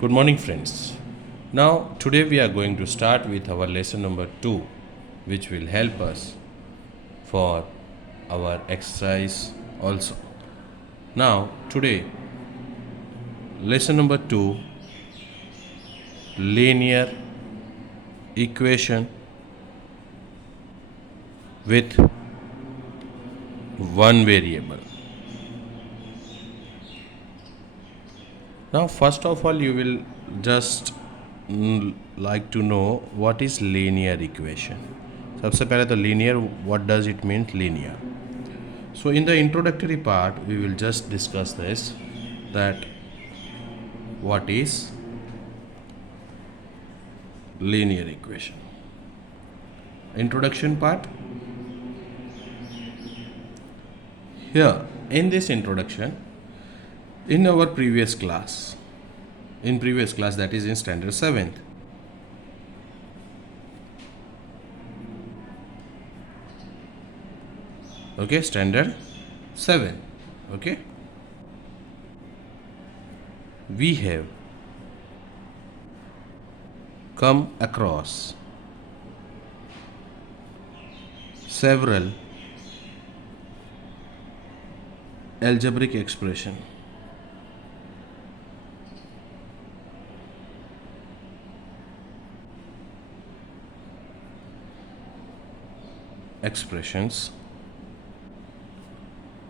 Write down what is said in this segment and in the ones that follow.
Good morning, friends. Now, today we are going to start with our lesson number 2, which will help us for our exercise also. Now, today, lesson number 2, linear equation with one variable. Now, first of all, you will just like to know what is linear equation. सबसे पहले तो linear, what does it mean linear? So in the introductory part, we will just discuss this, that what is linear equation. Introduction part. Here in this introduction, in our previous class, that is in standard 7th, okay, standard 7, okay, we have come across several algebraic expressions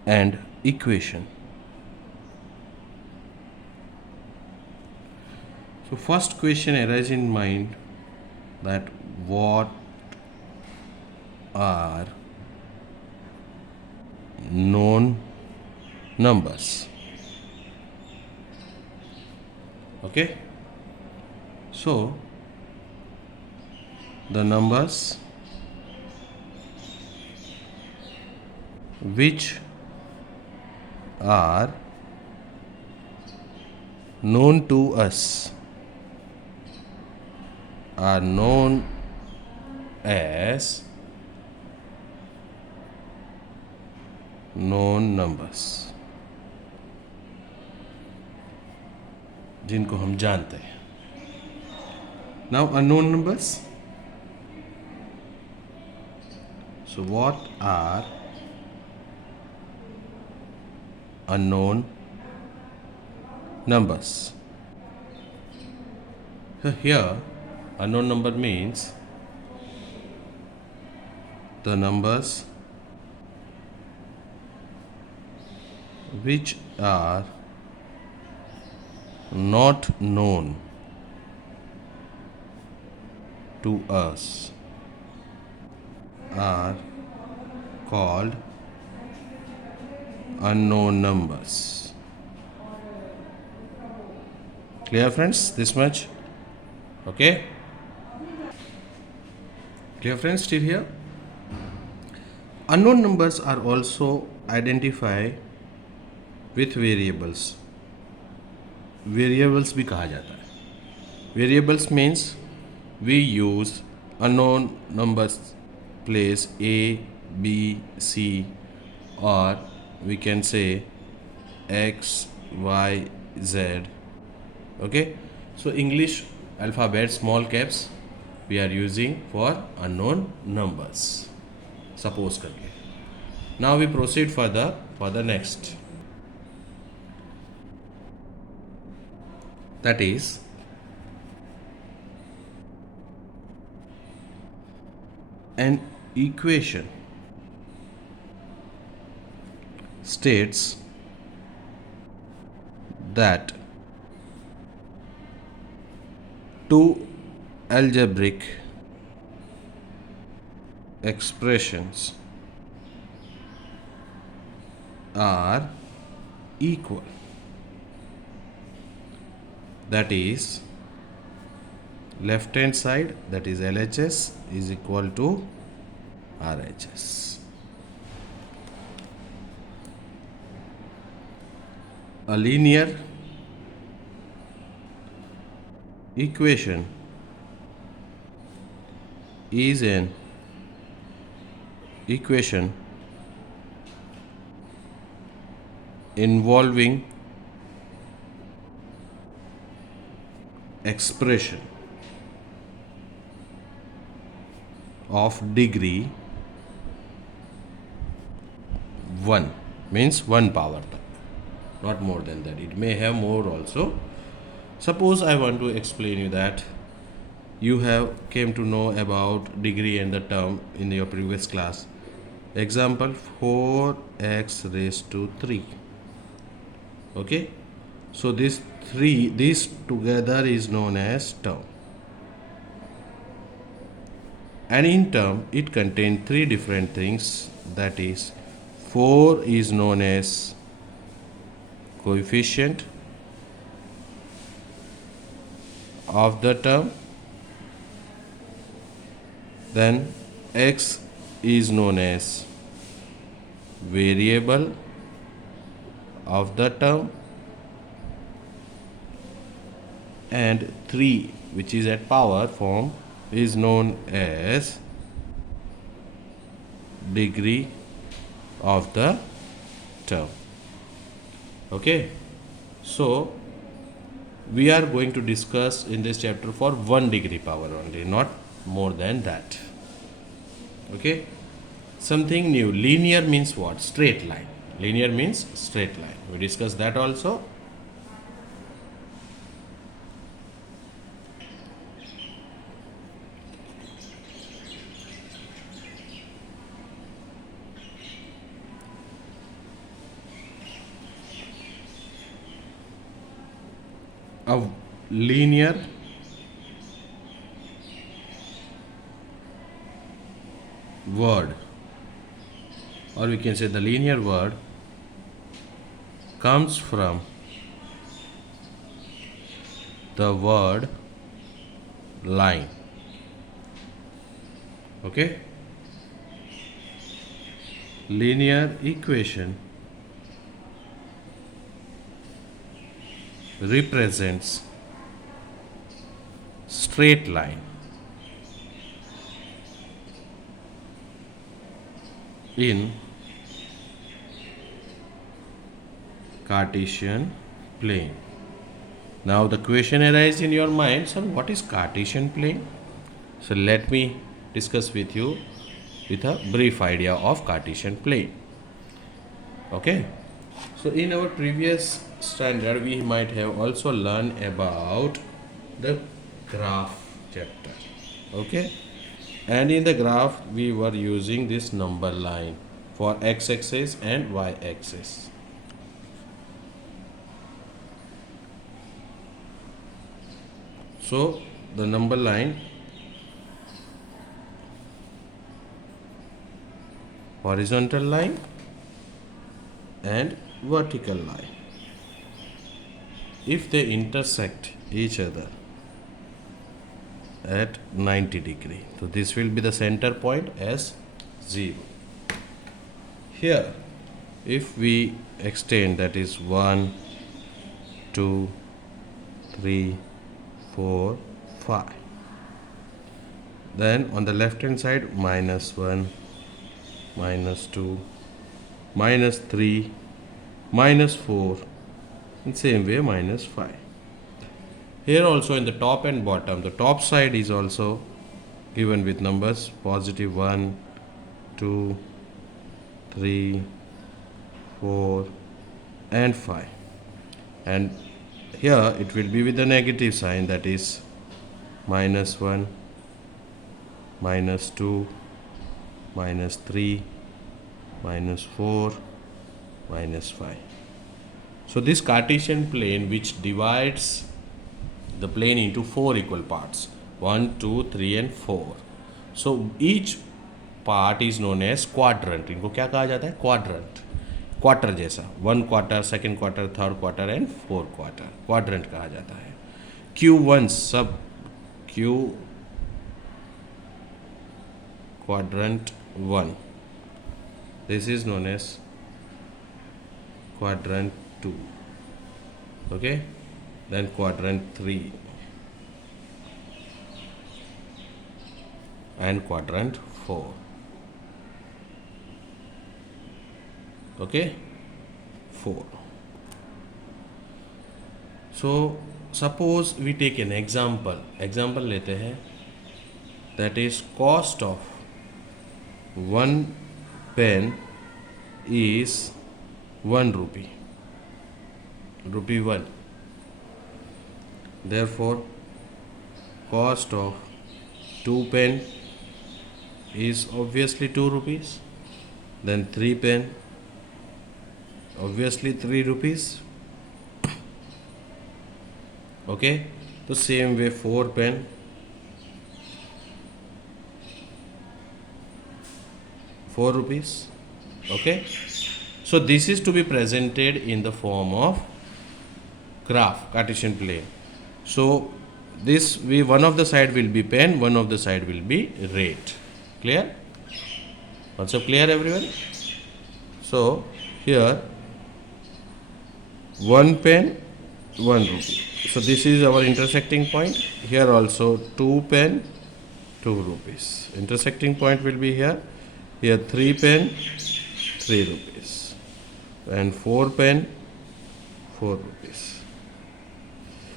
and equation. So first question arises in mind, that what are known numbers? Okay, so the numbers which are known to us are known as known numbers, जिनको हम जानते हैं. Now unknown numbers. So what are unknown numbers? Here unknown number means the numbers which are not known to us are called unknown numbers. Clear, friends? This much? Okay? Clear, friends, still here? Unknown numbers are also identified with variables. Variables भी कहा जाता है. Variables means we use unknown numbers place A, B, C, or we can say X, Y, Z. Okay, so English alphabet small caps we are using for unknown numbers. Suppose करके. Now we proceed further for the next. That is an equation states that two algebraic expressions are equal. That is, left hand side, that is LHS, is equal to RHS. A linear equation is an equation involving expression of degree 1 means 1 power term, not more than that. It may have more also. Suppose I want to explain you that you have came to know about degree and the term in your previous class. Example 4x raised to 3. Okay, so this together is known as term, and in term it contains three different things. That is, 4 is known as coefficient of the term, then x is known as variable of the term, and 3, which is at power form, is known as degree of the term. Okay, so we are going to discuss in this chapter for 1 degree power only, not more than that. Okay, something new. Linear means what? Straight line. Linear means straight line. We discussed that also. A linear word, or we can say the linear word comes from the word line. Okay, linear equation represents straight line in Cartesian plane. Now the question arises in your mind, sir, what is Cartesian plane? So let me discuss with you with a brief idea of Cartesian plane. Okay, so in our previous standard we might have also learned about the graph chapter. Okay, and in the graph we were using this number line for x-axis and y-axis. So the number line, horizontal line and vertical line, if they intersect each other at 90 degree, so this will be the center point as 0. Here if we extend, that is 1 2 3 4 5, then on the left hand side -1 -2 -3 -4, in same way -5. Here also in the top and bottom, the top side is also given with numbers +1 2 3 4 and 5, and here it will be with the negative sign, that is -1 -2 -3 -4 -5. So this Cartesian plane, which divides the plane into 4 equal parts, 1 2 3 and 4, so each part is known as quadrant. इनको क्या कहा जाता है? Quadrant, quarter जैसा, 1 quarter, 2nd quarter, 3rd quarter and 4th quarter, quadrant कहा जाता है. Q1 सब Q quadrant 1, this is known as quadrant 2. Okay, then quadrant 3 and quadrant 4. Okay, 4. So suppose we take an example लेते हैं, that is cost of one pen is 1 rupee, rupee 1. Therefore cost of 2 pen is obviously 2 rupees, then 3 pen obviously 3 rupees. Okay, the same way 4 pen, 4 rupees. Okay, so this is to be presented in the form of graph, Cartesian plane. So this one of the side will be pen, one of the side will be rate. Clear? Also clear everyone? So here 1 pen 1 rupee, so this is our intersecting point. Here also 2 pen 2 rupees, intersecting point will be here. Here 3 pen 3 rupees, and 4 pen 4 rupees.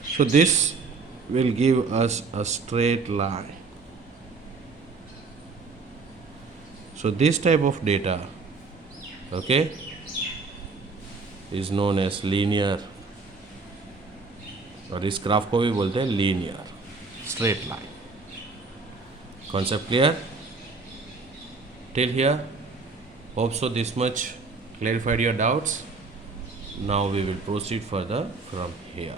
So this will give us a straight line. So this type of data, okay, is known as linear, और इस graph को भी बोलते हैं linear straight line. Concept clear till here? Hope so this much clarified your doubts. Now we will proceed further from here.